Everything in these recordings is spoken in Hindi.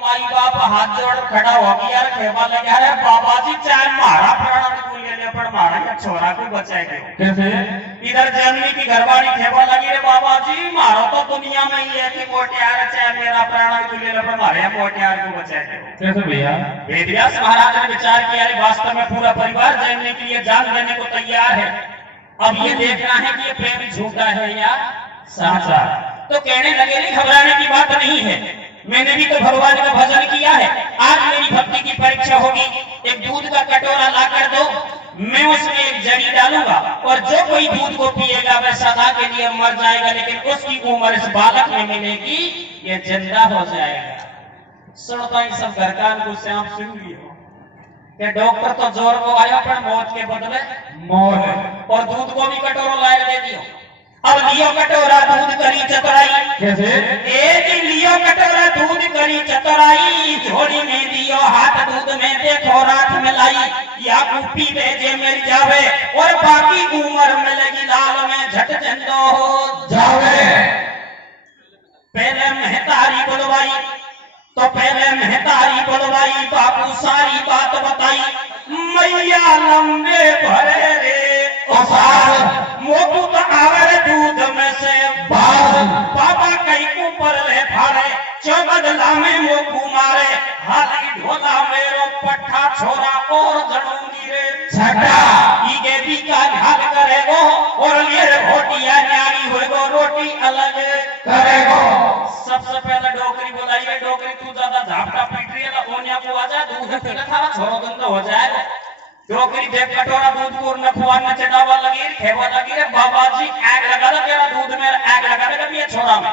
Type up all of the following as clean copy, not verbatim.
माई बाप हाथ जोड़ खड़ा हो गया यार खेबा लगा है बाबा जी चाहे मारा प्राण को ले ले पर मारा या छोरा को बचाएंगे कैसे? इधर जमनी की घरवाली खेबा लगी रे बाबा जी मारो तो दुनिया में ही है कि मोटियार चाहे मेरा प्राण को ले ले पर मारे मोटियार को बचाएंगे कैसे भैया? वेदव्यास महाराज ने विचार किया वास्तव में पूरा परिवार जमने के लिए जान देने को तैयार है। अब ये देखना है कि ये प्रेम झूठा है या सच्चा। तो कहने लगे नहीं घबराने की बात नहीं है, मैंने भी तो भगवान का भजन किया है। आज मेरी भक्ति की परीक्षा होगी। एक दूध का कटोरा ला कर दो, मैं उसमें एक जड़ी डालूंगा और जो कोई दूध को पिएगा वह सदा के लिए मर जाएगा, लेकिन उसकी उम्र इस बालक में मिलेगी, ये जिंदा हो जाएगा। सुनता ही सब घर का कुछ से आप सुन लियो कि डॉक्टर तो जोर को आया पर मौत के बदले मौत और दूध को भी कटोरा लाए दे दियो। अब लियो कटोरा दूध करी चतुराई। कैसे? एक लियो कटोरा दूध करी चतुराई, झोली में दियो हाथ दूध में देखो रात में लाई, या कुपी भेजे मिल जावे और बाकी उम्र मिलेगी लाल में झट जंदो हो जावे। पहले महतारी बुलवाई तो पहले महतारी बुलवाई, बापू सारी बात बताई, मैया लंबे भरे रे मोकू तो आवे दूध में से पापा कई ऊपर ले फाड़े, चौबदला में मोकू मारे, हाथी ढोला मेरो पट्ठा छोरा और जड़ूंगी रे छटा, ईगे भी का ढाल करेगो और ये रोटियां न्यारी होएगो रोटी अलग करेगो। सबसे पहले डोकरी बुलाइए, डोकरी तू ज्यादा झापटा पीट रही है ना, ओनिया को आजा दूध पीना थारा छोरो गंदा हो जाएगा। डोकरी देख कटोरा दूध को नखवान न चढ़ावा लगी खेवा लगी रे बाबा जी आग लगा दो तेरा दूध में आग लगा दे कभी ये छोरा में।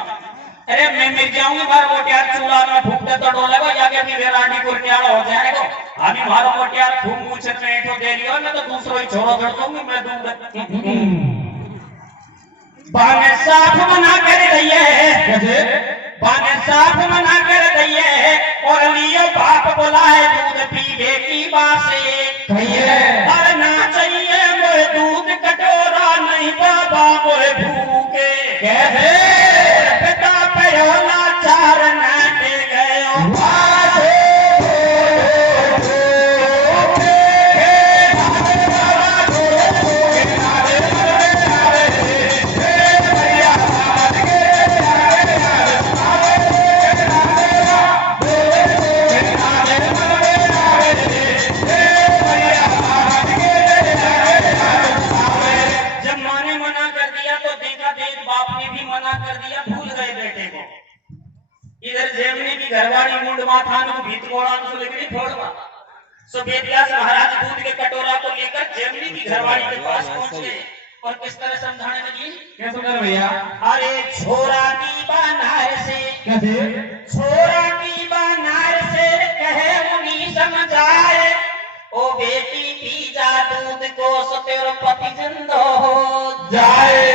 अरे मैं मिल जाऊंगी मारो मोटियार चूल्हा में फूकते तो डोलेगा यागे भी रानी को न्याड़ा हो जाएगा। अभी मारो मोटियार खूब मुझे में एठो दे लियो ना तो दूसरो ही छोरो कर दूंगी मैं दूध बाने साफ मना कर रही है, बाने साफ मना कर रही है और लियो बाप बुलाए दूध पीवे की बासे और ना चाहिए मोए दूध कटोरा नहीं बाबा मोए भूखे कैसे पिता पयोला चार नाटे गयो घरवाड़ी मुंड माथान को भीत गोड़ान से लेकर छोड़वा। सो वेदव्यास महाराज दूध के कटोरा को लेकर जमनी की घरवाड़ी के पास पहुंचे और किस तरह समझाने लगी? क्या समझा भैया? अरे छोरा की बनार से कैसे? छोरा की बनार से कहे मुनी समझाए, ओ बेटी पी जा दूध को सो तेरो पति जिंदा हो जाए।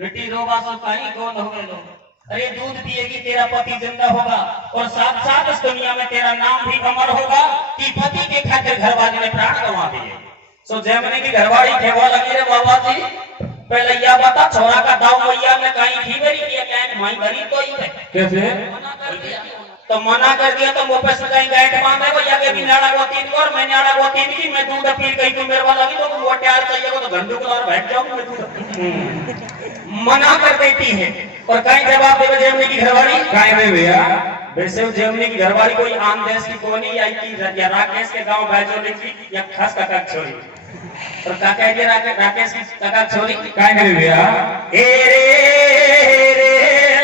बेटी रोबा सो कहीं कौन हो गए लोग, अरे दूध पिएगी तेरा पति जिंदा होगा और साथ साथ इस दुनिया में तेरा नाम भी अमर होगा कि पति के खातिर घरवाली ने प्राण गंवा दिए। सो जमने की घरवाड़ी खेवा लगी रे बाबा जी, पहले यह बता छोरा का दाव मैया में कहीं थी मेरी ये कैंट माई भरी तो ही है कैसे? मना कर दिया तो मना कर दिया तो वापस में कहीं गांठ बांधे को या के भी नाड़ा को तीन को और मैं नाड़ा को तीन की मैं दूध पी गई तो मेरे वाला लगी तो वो प्यार चाहिए को तो घंटों को और बैठ जाऊं मैं दूध मना कर देती है और कहीं जवाब देवे जमनी की घरवाली काय में भैया? वैसे जमनी की घरवाली कोई आम देश की कोनी आई की या राकेश के गांव बैजोली की या खास काका छोरी और काका के राकेश की काका छोरी काय में भैया? ए रे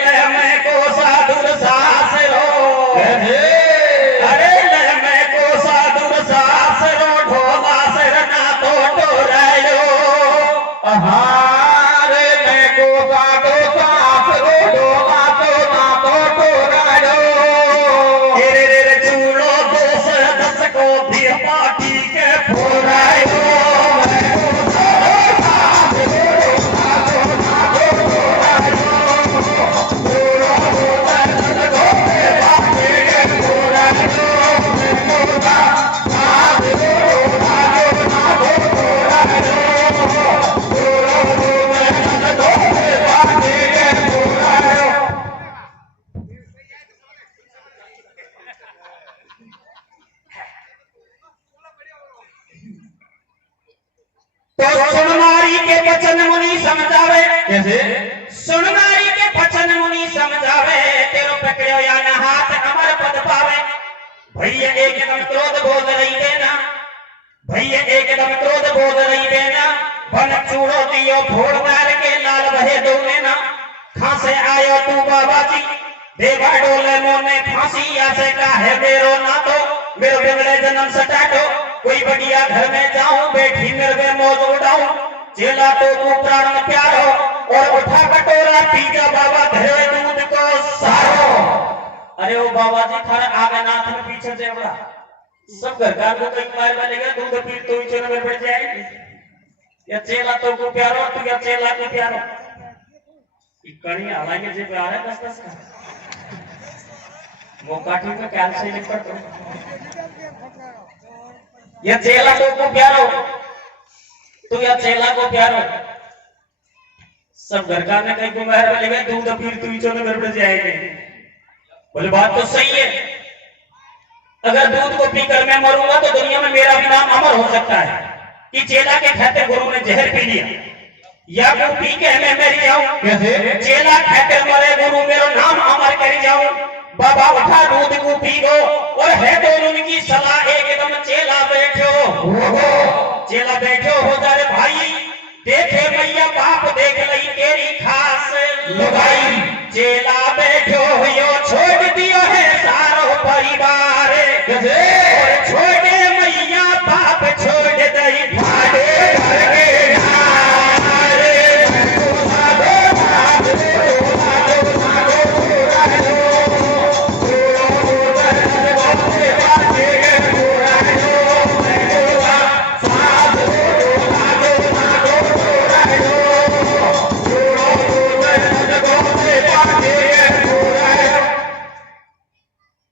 ले मैं को साधुर सास रो अरे ले मैं को साधुर सास रो ढोला से ना तो टोरायो अहारे मैं को काटो सास रो ढोला तो ना तो टोरायो रे चूड़ो दोस दस को भी पाटी के फोरायो बचन मुनि समझावे। कैसे? सुन नारी के बचन मुनि समझावे, तेरो पकड़ो या न हाथ अमर पद पावे। भैया एकदम क्रोध बोल रही देना, भैया एकदम क्रोध बोल रही देना। बन चूड़ो दियो फोड़ मार के लाल बहे दोने ना। खासे आयो तू बाबा जी, देवा डोले मोने फांसी आसे का है मेरो ना तो। मेरो बिगड़े जन्म सटाटो, कोई बढ़िया घर में जाऊं, बैठी मेरे मौज उड़ाऊं। चेला तो तू प्राण प्यारो, और उठा कटोरा पी जा बाबा धरे दूध को सारो। अरे ओ बाबा जी थारे आगे नाथ में पीछे जेवड़ा सब घर का को कई मार बनेगा, दूध पी तो इचन में बैठ जाएगी। या चेला तो को प्यारो, तू या चेला को प्यारो। कणी हालांकि जे प्यार है दस का मोकाठी में ख्याल से निपट दो। या चेला तो को प्यारो, तू या चेला को प्यारो। सब घर का ने कहीं को मार बनेगा, दूध पी तो इचन में बैठ जाएगी। बोले बात तो सही है, अगर दूध को पीकर मैं मरूंगा तो दुनिया में मेरा भी नाम अमर हो सकता है कि चेला के खाते गुरु ने जहर पी लिया, या वो पी के मैं मर जाऊं। चेला खाते मरे गुरु मेरो नाम अमर कर जाऊं। बाबा उठा दूध को पी गो, और है तो उनकी सलाह एकदम चेला बैठो। चेला बैठो हो जा रे भाई, देखे मैया बाप देख लई तेरी खास लगाई। चेला बैठो यो छोड़ दियो है सारो परिवार, और छोड़े मैया बाप छोड़ दई भाड़े घर के नारे।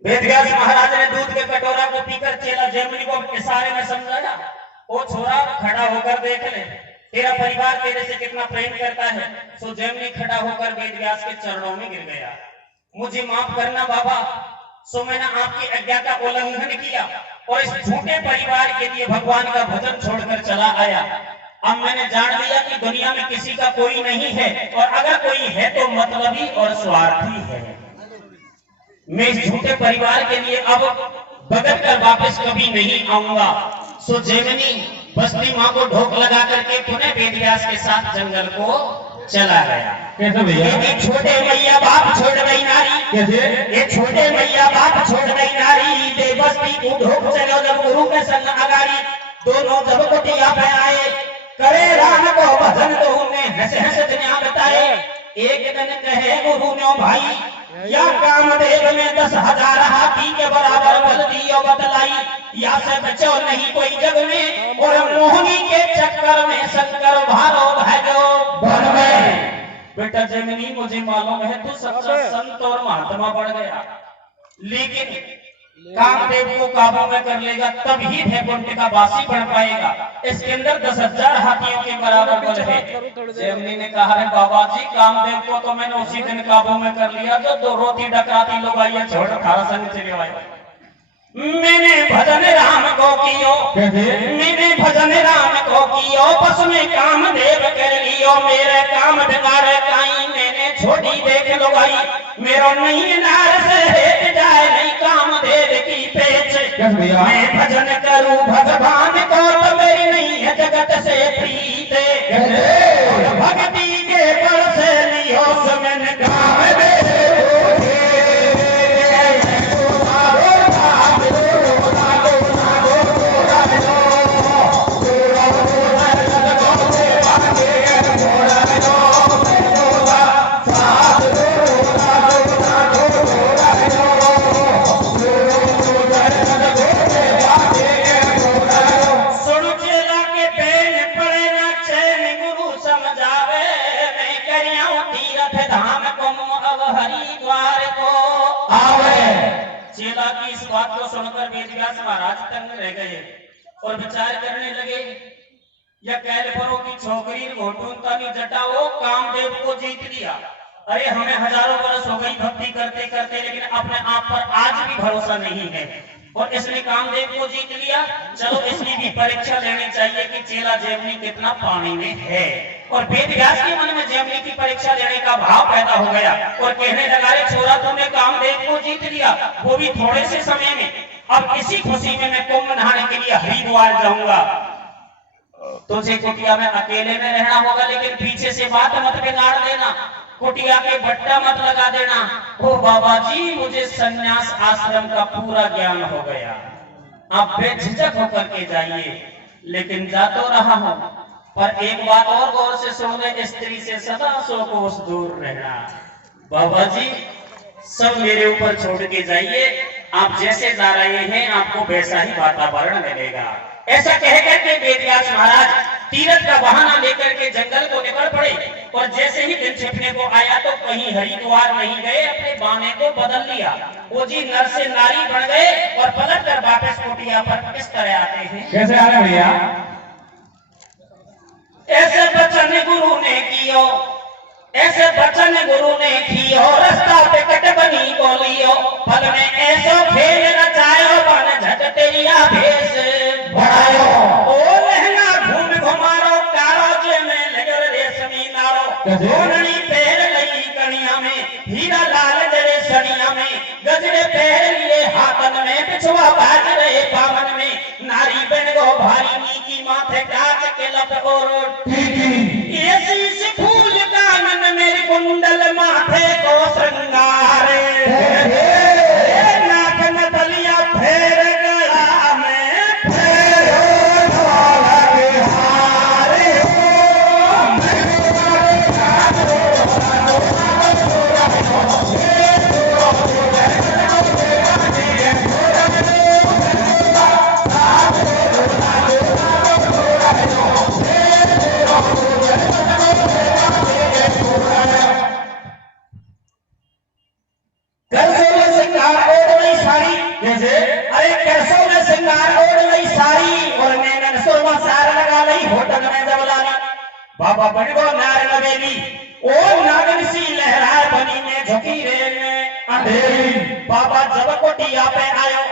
वेदव्यास महाराज ने दूध के कटोरा को पीकर चेला जैमिनी को इशारे में समझाया, ओ छोरा खड़ा होकर देख ले, तेरा परिवार तेरे से कितना प्रेम करता है। सो जैमिनी खड़ा होकर वेदव्यास के चरणों में गिर गया। मुझे माफ करना बाबा, सो मैंने आपकी आज्ञा का उल्लंघन किया और इस झूठे परिवार के लिए भगवान का भजन छोड़कर चला आया। अब मैंने जान लिया कि दुनिया में किसी का कोई नहीं है, और अगर कोई है तो मतलबी और स्वार्थी है। मैं इस झूठे परिवार के लिए अब बदल कर वापस कभी नहीं आऊंगा। सो जैमिनी बस्ती माँ को ढोक लगा करके पुनः वेदव्यास के साथ जंगल को चला गया। कैसे भैया? छोटे मैया बाप छोड़ गई नारी। कैसे? ये छोटे मैया बाप छोड़ गई नारी, दे बस्ती को ढोक चलो जब गुरु के संग अगाड़ी। दोनों जब कुटिया पे आए, करे राम को भजन तो उन्हें हंस हंस दुनिया बताए। एक दिन कहे गुरु ने भाई, या कामदेव में 10,000 हाथी के बराबर बल दियो बतलाई। या से बचो नहीं कोई जग में, और मोहनी के चक्कर में शंकर भारो भजो बन में। बेटा जैमिनी मुझे मालूम है तू सच्चा संत और महात्मा बन गया, लेकिन कामदेव को काबू में कर लेगा तब ही वैकुंठ का वासी बन पाएगा। इसके अंदर 10,000 हाथियों के बराबर बल है। जैमिनी ने कहा, रे बाबा जी कामदेव को तो मैंने उसी दिन काबू में कर लिया जो 2 रोटी डकराती लोग आइए छोड़ थारा संग चले आए। मैंने भजन राम को कियो, मैंने भजन राम को कियो, बस में कामदेव कर लियो। मेरे काम बिगाड़े काई मैंने छोड़ी देख लो भाई। मेरो नहीं नार से हेट जाए नहीं कामदेव की पेच। मैं भजन करूं भगवान को तो मेरी नहीं है जगत से प्रीत। भक्ति के बल से लियो समन कामदेव। चेला की इस बात को सुनकर वेदव्यास महाराज तंग रह गए और विचार करने लगे, या कैलपरों की छोकरी घोटूनतानी जटाओ कामदेव को जीत लिया। अरे हमें हजारों वर्ष हो गई भक्ति करते करते, लेकिन अपने आप पर आज भी भरोसा नहीं है, और इसने कामदेव को जीत लिया। चलो इसकी भी परीक्षा लेनी चाहिए कि चेला जैमिनी कितना पानी में है। और वेद व्यास के मन में जमनी की परीक्षा लेने का भाव पैदा हो गया और कहने लगा, रे छोरा तूने कामदेव को जीत लिया, वो भी थोड़े से समय में। अब इसी खुशी में मैं कुंभ नहाने के लिए हरिद्वार जाऊंगा। तुझे कुटिया में अकेले में रहना होगा, लेकिन पीछे से बात मत बिगाड़ देना, कुटिया के बट्टा मत लगा देना। ओ बाबा जी, मुझे संन्यास आश्रम का पूरा ज्ञान हो गया, आप बेझिझक होकर के जाइए। लेकिन जा तो रहा हूं, पर एक बात और गौर से सुन ले, स्त्री से सदा 100 कोस दूर रहना। बाबा जी, सब मेरे ऊपर छोड़ के जाइए, आप जैसे जा रहे हैं आपको वैसा ही वातावरण मिलेगा। ऐसा कहकर के वेदव्यास महाराज तीरथ का बहाना लेकर के जंगल को निकल पड़े और जैसे ही दिन छिपने को आया तो कहीं हरिद्वार नहीं गए, अपने बाने को बदल लिया। वो जी नर से नारी बन गए और पलट कर वापस कुटिया पर किस तरह आते हैं, कैसे आ रहे भैया? ऐसे बचन गुरु ने कियो, ऐसे बचन गुरु ने कियो, रास्ता पे कट बनी बोलियो, फल में ऐसो खेल रचायो, बन झट तेरिया भेष बढ़ायो। ओ लहंगा घूम घुमारो, कारो जे में लगल रेशमी नारो, जोड़नी पैर लई कनिया में, हीरा लाल जड़े सनिया में, गजरे पैर लिए हाथन में, पिछवा बाज रहे पावन में, नारी बन गो भारी नीकी, माथे कांच के लप और ऐसी से फूल कानन मेरी कुंडल, माथे को श्रृंगारे, नाक में तलिया फेर गला में, फेरो ढोला के हारे। अरे कैसो में सिंगार ओढ़ लई सारी, और नैनन सुरमा सार लगा लई, होटल में जब लानी बाबा बड़गो नार नवेली। ओ नागन सी लहराए बनी में झुकी रेल में अंधेरी। बाबा जब कोटिया पे आयो,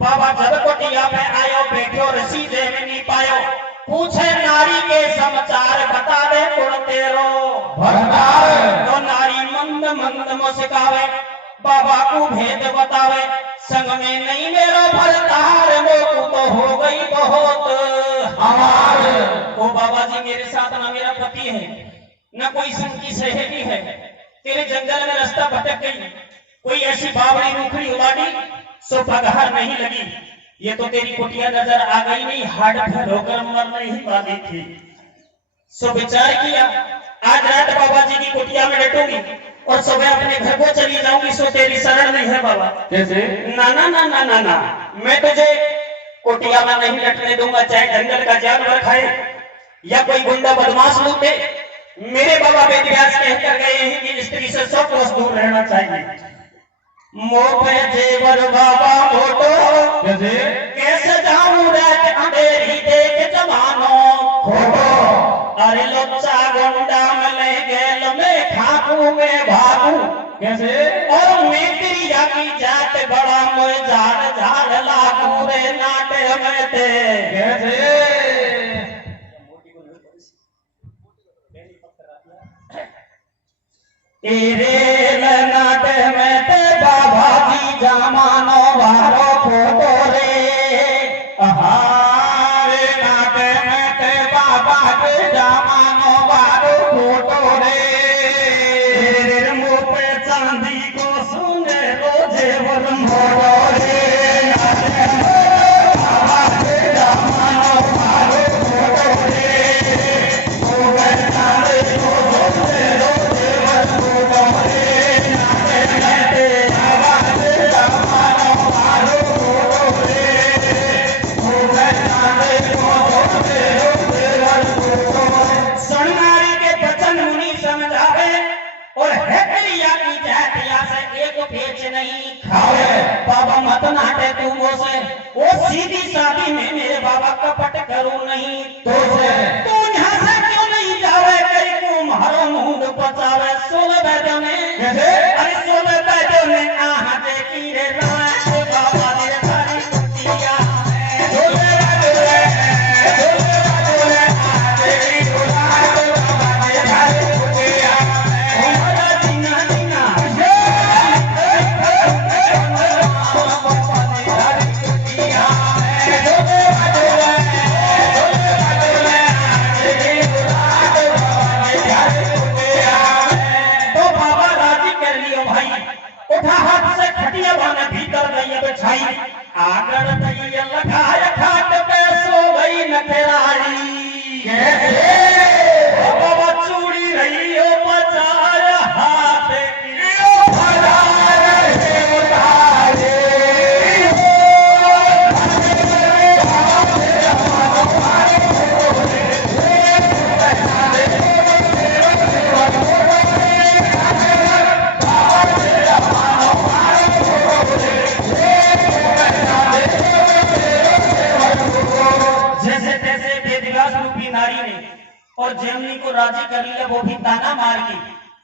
बाबा जब कोटिया पे आयो, बैठो रसी दे में नहीं पायो, पूछे नारी के समाचार, बता दे कुण तेरो भरदार। तो नारी मंद मंद मुस्कावे, बाबा को भेद बतावे, संग में नहीं मेरो भरतार, मोकू तो हो गई बहुत हमार। ओ बाबा जी, मेरे साथ ना मेरा पति है, न कोई संग की सहेली है, तेरे जंगल में रास्ता भटक गई, कोई ऐसी बावड़ी रूखड़ी उलाड़ी सो पगहर नहीं लगी, ये तो तेरी कुटिया नजर आ गई, नहीं हार्ट फेल होकर मरने ही वाली थी। सो विचार किया, आज रात बाबा जी की कुटिया में लेटूंगी और सुबह अपने घर को चली जाऊंगी, सो तेरी शरण नहीं है बाबा। कैसे? ना ना ना ना ना ना, मैं तुझे कुटिया में नहीं लटने दूंगा, चाहे जंगल का जानवर खाए या कोई गुंडा बदमाश लूटे। मेरे बाबा वेदव्यास कहकर गए हैं कि स्त्री से 100 कोस दूर रहना चाहिए। मोह पे जेवर बाबा मोटो, कैसे? कैसे जाऊं रात अंधेरी देख जमानो खोटो। अरे लोचा गुंडा मले गेल में खाकू में भागू, कैसे? और मैं तेरी जाकी जात बड़ा मोय झाड़ झाड़ लागू रे नाटे में ते। कैसे? तेरे नाटे में ते बाबा जी जमानो वारो फोटो रे। हमारे नाटे में ते बाबा के जमानो वारो फोटो रे। तेरे मुंह पे चांदी को सुने लो जेवर मोड़ो रे। नाटे में बाबा के जमानो वारो फोटो रे। ओ बेचारे को सुने लो जेवर फोटो रे। नाटे में ते बाबा के जमानो वारो फोटो रे। ओ बेचारे को सुने लो जेवर फोटो रे। सुननारी के वचन मुनि समझावे, और है प्रिया की जातिया से एक पेच नहीं खावे। बाबा मत नाटे तू से, वो सीधी शादी में मेरे बाबा कपट करूं नहीं तो से। तू यहाँ से क्यों नहीं जावे, कई को मारो मुंड पचावे। 16 बैठो ने, कैसे? अरे 16 बैठो ने आहा देखी रे रात बाबा रे सारी कुटिया में। झोले बाजोले, झोले बाजोले, आजे की गुलाब बाबा आगड़ दैया लगाया खाट पे सो गई नखराली बाबा चूड़ी रही हो बचाया हाथ की और जेमनी को राजी कर लिया, वो भी ताना मार के,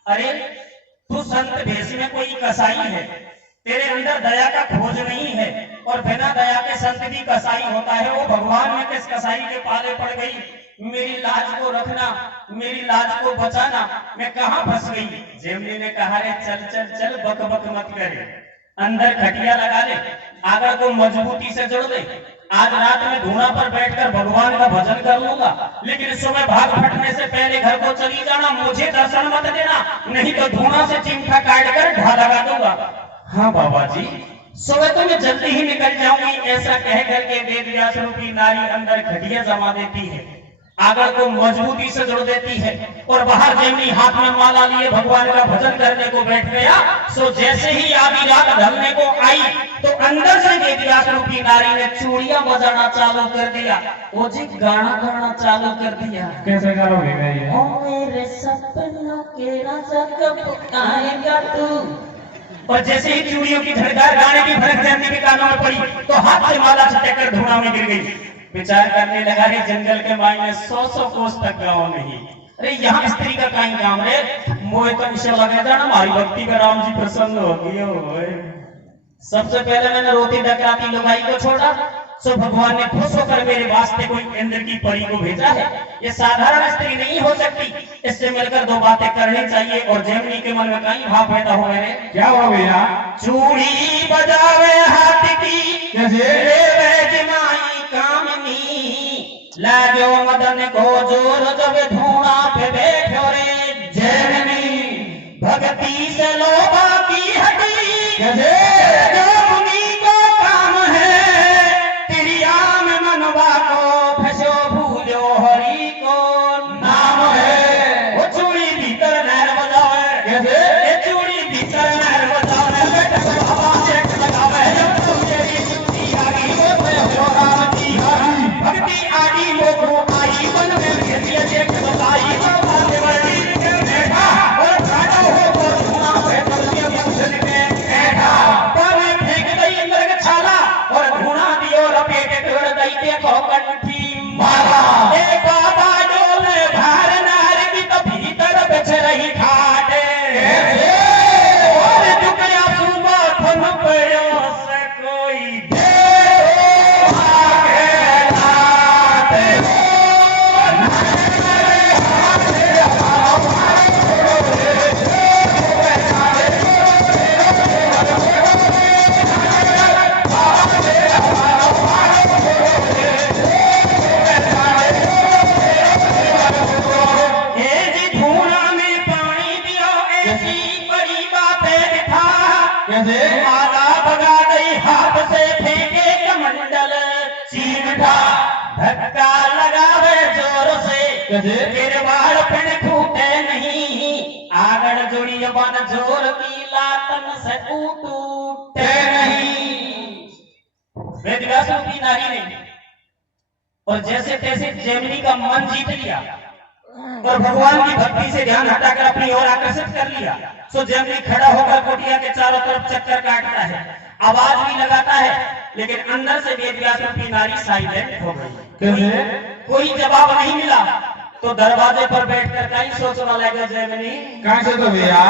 अरे तू संत भेष में कोई कसाई है, तेरे अंदर दया का खोज नहीं है, और बिना दया के संत भी कसाई होता है। वो भगवान में किस कसाई के पाले पड़ गई? मेरी लाज को रखना, मेरी लाज को बचाना, मैं कहाँ फंस गई? जेमनी ने कहा, रे चल चल चल, बक बक मत करे, अंदर खटिया लगा ले, आगर को मजबूती से जोड़ दे, आज रात में धूना पर बैठकर भगवान का भजन कर लूंगा, लेकिन इस समय भाग फटने से पहले घर को चली जाना, मुझे दर्शन मत देना, नहीं तो धूना से चिमटा काट कर ढा लगा दूंगा। हाँ बाबा जी, सुबह तो मैं जल्दी ही निकल जाऊंगी। ऐसा कह करके वेद व्यास रूपी नारी अंदर खटिया जमा देती है, आगर को मजबूती से जोड़ देती है, और बाहर जेमनी हाथ में माला लिए भगवान का भजन करने को बैठ गया। सो जैसे ही आधी रात ढलने को आई तो अंदर से वेद व्यास रूपी नारी ने चूड़ियां बजाना चालू कर दिया, वो जी गाना गाना चालू कर दिया। कैसे करोगे भैया? ओ मेरे सपनों के राजा कब आएगा तू। और जैसे ही चूड़ियों की धड़कार गाने की भड़क जेमनी के कानों में पड़ी तो हाथ से माला छटक कर धुआं में गिर गई। विचार करने लगा, रे जंगल के मायने 100 कोस तक गाँव नहीं, अरे यहाँ स्त्री का कहीं काम रे, मोहे तो विषय लगे जाना, हमारी भक्ति में राम जी प्रसन्न हो गए। सबसे पहले मैंने रोती डकराती लुगाई को छोड़ा, सो भगवान ने खुश होकर मेरे वास्ते कोई इंद्र की परी को भेजा है। ये साधारण स्त्री नहीं हो सकती, इससे मिलकर दो बातें करनी चाहिए। और जेमनी के मन में कहीं भाव पैदा हो मेरे, क्या हुआ भैया? चूड़ी बजावे हाथ की कैसे? कामनी लागो मदन को जोर, जब धूना पे बैठो रे जेमनी, भक्ति से लोभा की हटी, कैसे? जो मुनि को काम है, तिरिया में मनवा को फंसो, भूलो हरि को नाम है। वो चूड़ी भीतर नहर बजावे, कैसे? ये चूड़ी भीतर नहर बजावे, बेटा बाबा चेक लगावे, जब तुम तेरी चूड़ी आगी वो हो राम जी हरी, भक्ति आगी वो को आई, मन में भेजिए चेक बताई, बाबा देवरी के बैठा, और खाना हो तो धुआं पे कलमिया मंदिर में बैठा, पावे फेंक गई इंद्र का छाला, और धुआं दियो लपेटे तोड़ दई, देखो कंठी माला, ए बाबा डोले भार नार की तो भीतर बच रही खाटे, और टुकड़ा सुबह थन पड़ो से कोई दे आगे लाते कैसे? माला भगा गई हाथ से, फेंके कमंडल चिमटा, धक्का लगावे जोर से, कैसे? गिरवाड़ फिर फूटे नहीं, आगड़ जुड़ी बन जोर की लातन से टूटे नहीं। वेद व्यास रूपी नारी ने और जैसे तैसे जेमनी का मन जीत लिया और भगवान की भक्ति से ध्यान हटाकर अपनी ओर आकर्षित कर लिया। सो जेमनी खड़ा होकर कुटिया के चारों तरफ चक्कर काटता है, आवाज भी लगाता है, लेकिन अंदर से वेद व्यास रूपी नारी साइलेंट हो गई। कैसे? कोई जवाब नहीं मिला तो दरवाजे पर बैठकर कहीं सोचने लगा जेमनी, कैसे तो भैया?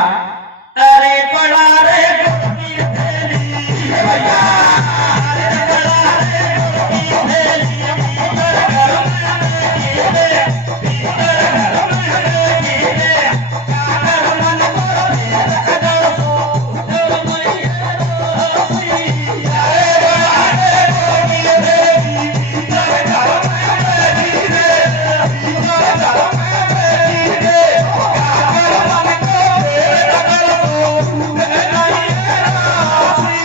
अरे बड़ा रे गुप्ती थैली, भैया अरे बड़ा रे गुप्ती थैली, भीतर घर में कीने, भीतर घर में कीने, कागर मन को देखो जो मैया रोसी, अरे बड़ा रे गुप्ती थैली, भीतर घर में कीने, भीतर घर में कीने, कागर मन को देखो जो मैया रोसी।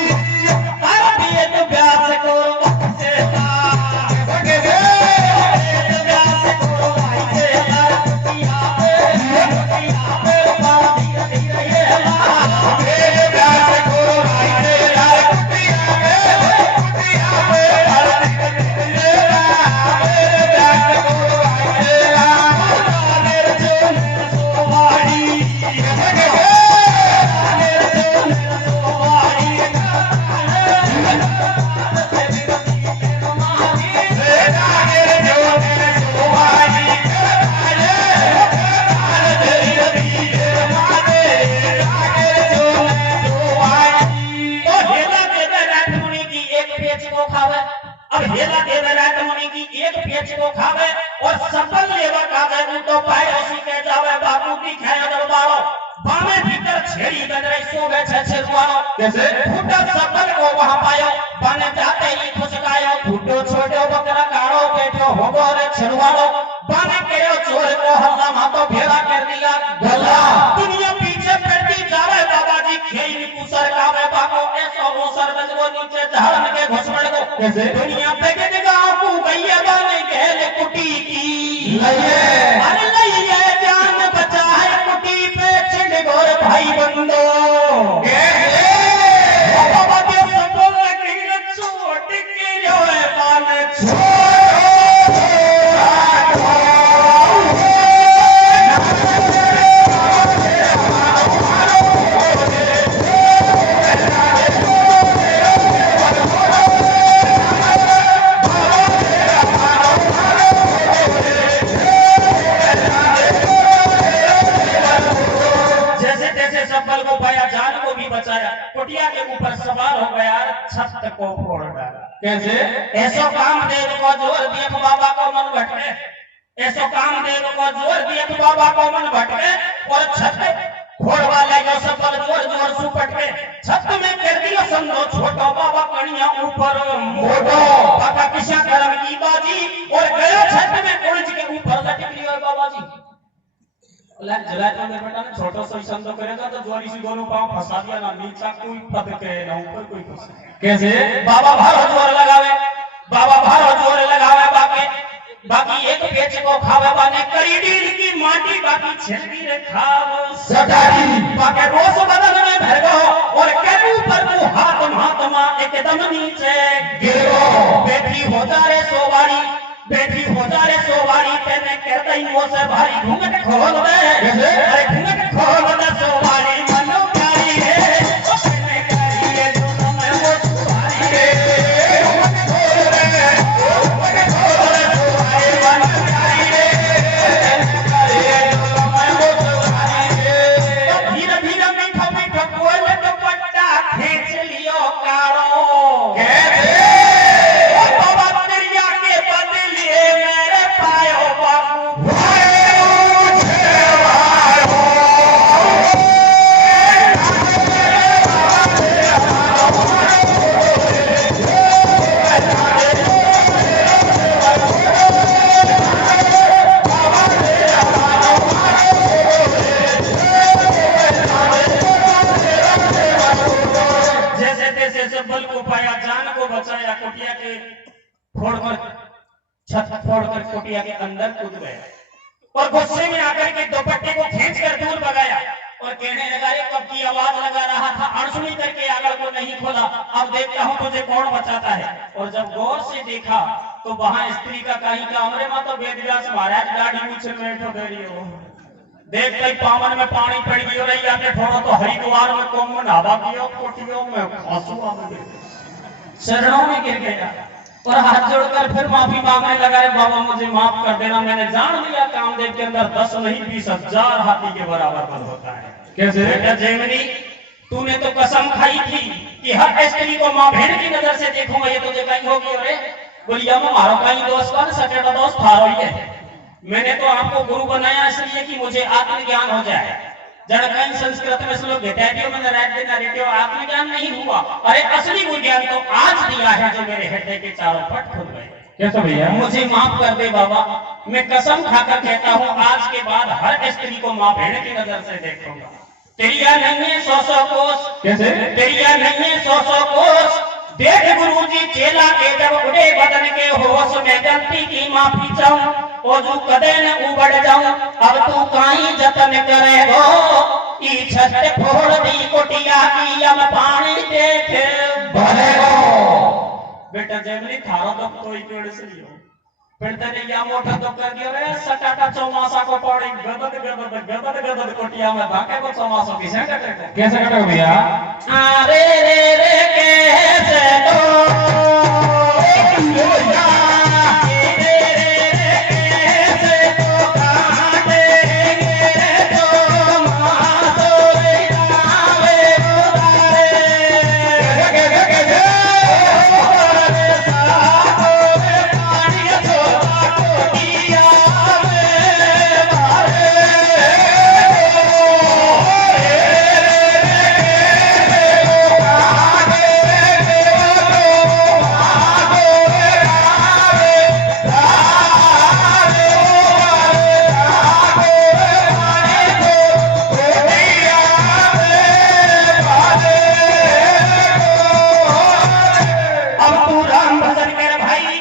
पेच को खावे। अब हेला देवे रात मुनि की एक पेच को खावे और सफल लेवा कावे तो पाए उसी के जावे बाबू की खाया दरबारो बामे भीतर छेड़ी बन रही सोवे छे छेड़वारो कैसे फुटा सफल को वहां पायो बाने जाते ही खुशकायो फुटो छोटो बकरा काड़ो बैठो होगो रे छेड़वारो बाने कयो चोर को हल्ला मातो भेड़ा कर दिया गल्ला दुनिया पीछे पड़ती जावे बाबा जी खेई कुसर कावे बाको ऐसो वो सरबज को नीचे झाड़न के घुसमड़ को कैसे दुनिया पे के जगह को गईया बाने गेल कुटी की लइए अरे लइए जान बचाए कुटी पे छिड़ गोर भाई बंदो कैसे बाबा के सफल की छोट के जो है बाने कुटिया के ऊपर सवार हो गया छत को फोड़ डाला कैसे ऐसो कामदेव को जोर देख बाबा को मन भटके ऐसो कामदेव को जोर देख बाबा को मन भटके और छत फोड़वा लगे सफल जोर जोर सु पटके छत में कर दिया समझो छोटो बाबा कणिया ऊपर मोटो बाबा किसा करम की बाजी और गयो छत में उलझ के ऊपर लटक लियो बाबा जी जला तो मेरे बेटा ने छोटो सा संदो करेगा तो जोरी सी दोनों पांव फंसा दिया ना नीचा कोई पद के ना ऊपर कोई फंसे कैसे बाबा भारो जोर लगावे बाकी एक पेच को खावे बाने करी डील की माटी बाकी छिलकी रे खाव सटारी बाके रोज बदन में भर गो और के ऊपर को हाथ मा एकदम नीचे गिरो बैठी हो जा रे सोवारी तेने कर दई मो से भारी घूंघट खोल दे अरे घूंघट खोल दे सोवारी मनो प्यारी रे ओ तेने करी रे दोनों में वो सुहारी रे घूंघट खोल दे सोवारी मनो प्यारी रे तेने करी रे दोनों में वो सुहारी रे धीरे धीरे मीठा कोयल दुपट्टा खींच लियो कारो कैसे छत फोड़कर कुटिया के अंदर कूद गया और गुस्से में आकर के दुपट्टे को खींचकर दूर भगाया और कहने लगा रे कब की आवाज लगा रहा था अनसुनी करके आगल को नहीं खोला अब देखता हूं तुझे कौन बचाता है और जब गौर से देखा तो वहां स्त्री का कहीं कमरे में तो वेद व्यास महाराज गाड़ी उछल बैठो दे रही हो देखते ही पावन में पानी पड़ गई और आके थोड़ा तो हरिद्वार में कोमन हवा कियो कोटियों में खासुआ में शरणों में गिर गया और हाथ जोड़कर फिर माफी मांगने लगा रे बाबा मुझे माफ कर देना मैंने जान लिया कामदेव के अंदर 10 नहीं 20,000 हाथी के बराबर बल होता है कैसे बेटा जैमिनी तूने तो कसम खाई थी कि हर स्त्री को मां बहन की नजर से देखूंगा ये तुझे कहीं होगी अरे बोलिया में मारो कहीं दोस्त कौन सचेता दोस्त थारो ही है मैंने तो आपको गुरु बनाया इसलिए कि मुझे आत्मज्ञान हो जाए जड़ कहीं संस्कृत में श्लोक भेटाइयो मैंने रात दिन रेडियो आत्मज्ञान नहीं हुआ अरे असली ज्ञान तो आज दिया है जो मेरे हृदय के चारों पट खुल गए कैसे भैया मुझे माफ कर दे बाबा मैं कसम खाकर कहता हूँ आज के बाद हर स्त्री को मां बहन की नजर से देखूंगा तेरिया नहीं है 100 कोस कैसे तेरिया नहीं है 100 कोस देख गुरुजी चेला के जब उड़े बदन के होश में गलती की माफी चाहूं ओजू कदे न उबड़ जाऊं अब तू काई जतन करेगो ई छत फोड़ दी कोटिया की अब पानी देख भरेगो बेटा जैमनी थारो तो कोई केड़ से लियो फिर तेरे या मोटा तो कर दियो रे सटाटा चौमासा को पड़ी गदद कोटिया में भागे को चौमासा किसे कटेगा कैसे कटोगे भैया अरे रे रे कैसे तो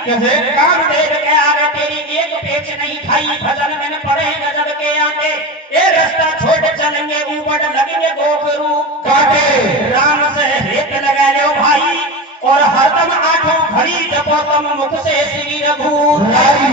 कैसे काम देख के आगे तेरी एक पेच नहीं खाई भजन में पड़े गजब के आते ये रास्ता छोड़ चलेंगे ऊपर लगेंगे गोखरू काटे राम से हेत लगा लो भाई और हरदम आंखों घड़ी जपो तुम मुख से श्री रघु राई